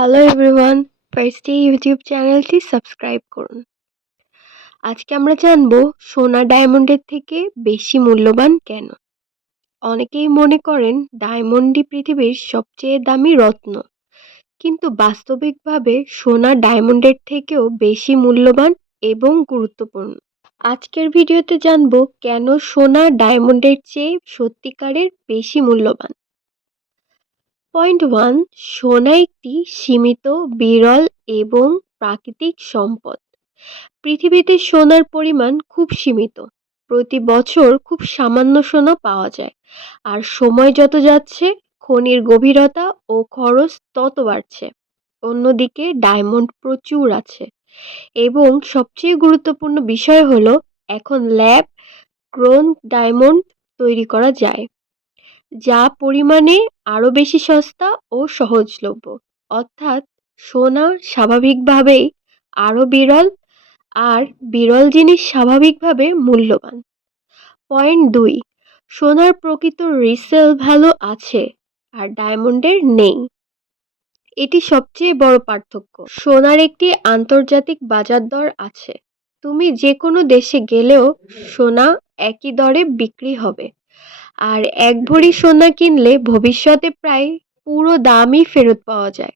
Hello everyone, ফার্স্টে YouTube চ্যানেলটি subscribe করুন। আজকে আমরা জানবো সোনা ডায়মন্ডের থেকে বেশি মূল্যবান কেন। অনেকেই মনে করেন ডায়মন্ডই পৃথিবীর সবচেয়ে দামি রত্ন, কিন্তু বাস্তবিকভাবে সোনা ডায়মন্ডের থেকেও বেশি মূল্যবান এবং গুরুত্বপূর্ণ। আজকের ভিডিওতে জানবো কেন সোনা ডায়মন্ডের চেয়ে সত্যিকারের বেশি মূল্যবান। পয়েন্ট ওয়ান, সোনা একটি সীমিত, বিরল এবং প্রাকৃতিক সম্পদ। পৃথিবীতে সোনার পরিমাণ খুব সীমিত। প্রতি বছর খুব সামান্য সোনা পাওয়া যায়, আর সময় যত যাচ্ছে খনির গভীরতা ও খরচ তত বাড়ছে। অন্যদিকে ডায়মন্ড প্রচুর আছে, এবং সবচেয়ে গুরুত্বপূর্ণ বিষয় হলো এখন ল্যাব গ্রোন ডায়মন্ড তৈরি করা যায়, যা পরিমাণে আরও বেশি সস্তা ও সহজলভ্য। অর্থাৎ সোনা স্বাভাবিকভাবেই আরও বিরল, আর বিরল জিনিস স্বাভাবিকভাবে মূল্যবান। পয়েন্ট দুই, সোনার প্রকৃত রিসেল ভ্যালু আছে আর ডায়মন্ডের নেই। এটি সবচেয়ে বড় পার্থক্য। সোনার একটি আন্তর্জাতিক বাজার দর আছে। তুমি যে কোনো দেশে গেলেও সোনা একই দরে বিক্রি হবে, আর এক ভরি সোনা কিনলে ভবিষ্যতে প্রায় পুরো দামই ফেরত পাওয়া যায়।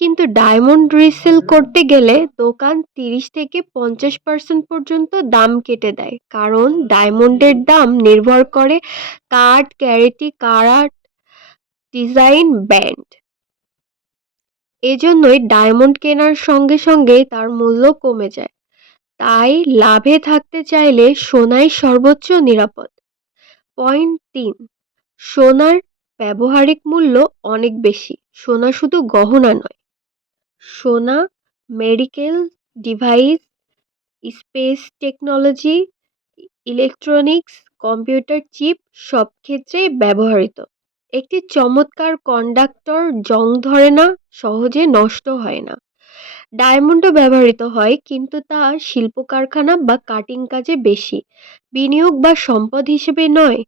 কিন্তু ডায়মন্ড রিসেল করতে গেলে দোকান 30 থেকে 50% পর্যন্ত দাম কেটে দেয়, কারণ ডায়মন্ডের দাম নির্ভর করে কাঠ, ক্যারেটি, কারাট, ডিজাইন, ব্যান্ড। এজন্যই ডায়মন্ড কেনার সঙ্গে সঙ্গেই তার মূল্য কমে যায়। তাই লাভে থাকতে চাইলে সোনাই সর্বোচ্চ নিরাপদ। পয়েন্ট তিন, সোনার ব্যবহারিক মূল্য অনেক বেশি। সোনা শুধু গহনা নয়, সোনা medical device, space technology, electronics, computer chip সব ক্ষেত্রেই ব্যবহৃত। একটি চমৎকার কন্ডাক্টর জং ধরে না, সহজে নষ্ট হয় না। ডায়মন্ডও ব্যবহৃত হয়, কিন্তু তা শিল্প কারখানা বা কাটিং কাজে বেশি, বিনিয়োগ বা সম্পদ হিসেবে নয়।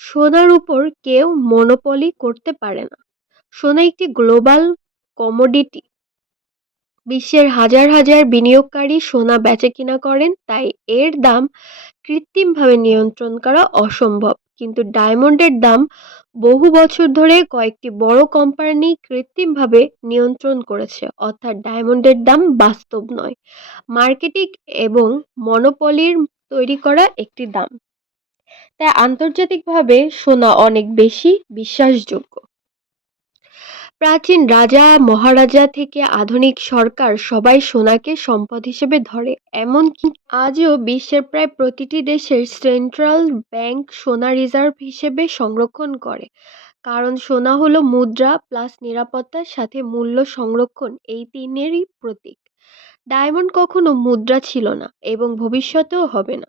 সোনার উপর কেউ মনোপলি করতে পারে না। সোনা একটি গ্লোবাল কমোডিটি। বিশ্বের হাজার হাজার বিনিয়োগকারী সোনা বেচাকেনা করেন, তাই এর দাম কৃত্রিমভাবে নিয়ন্ত্রণ করা অসম্ভব। কিন্তু ডায়মন্ডের দাম বহু বছর ধরে কয়েকটি বড় কোম্পানি কৃত্রিমভাবে নিয়ন্ত্রণ করেছে। অর্থাৎ ডায়মন্ডের দাম বাস্তব নয়, মার্কেটিং এবং মনোপলির তৈরি করা একটি দাম। তাই আন্তর্জাতিকভাবে সোনা অনেক বেশি বিশ্বাসযোগ্য। প্রাচীন রাজা মহারাজা থেকে আধুনিক সরকার সবাই সোনাকে সম্পদ হিসেবে ধরে। এমনকি আজও বিশ্বের প্রায় প্রতিটি দেশের সেন্ট্রাল ব্যাংক সোনা রিজার্ভ হিসেবে সংরক্ষণ করে। কারণ সোনা হলো মুদ্রা প্লাস নিরাপত্তার সাথে মূল্য সংরক্ষণ, এই তিনেরই প্রতীক। ডায়মন্ড কখনো মুদ্রা ছিল না এবং ভবিষ্যতেও হবে না।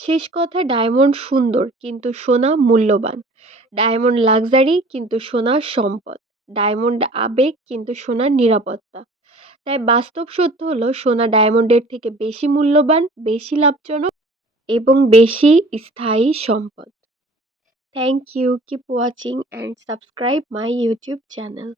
শেষ কথা, ডায়মন্ড সুন্দর কিন্তু সোনা মূল্যবান। ডায়মন্ড লাক্সারি কিন্তু সোনা সম্পদ। ডায়মন্ড আবেগ কিন্তু সোনার নিরাপত্তা। তাই বাস্তব সত্য হলো সোনা ডায়মন্ডের থেকে বেশি মূল্যবান, বেশি লাভজনক এবং বেশি স্থায়ী সম্পদ। Thank you, keep watching and subscribe my YouTube channel.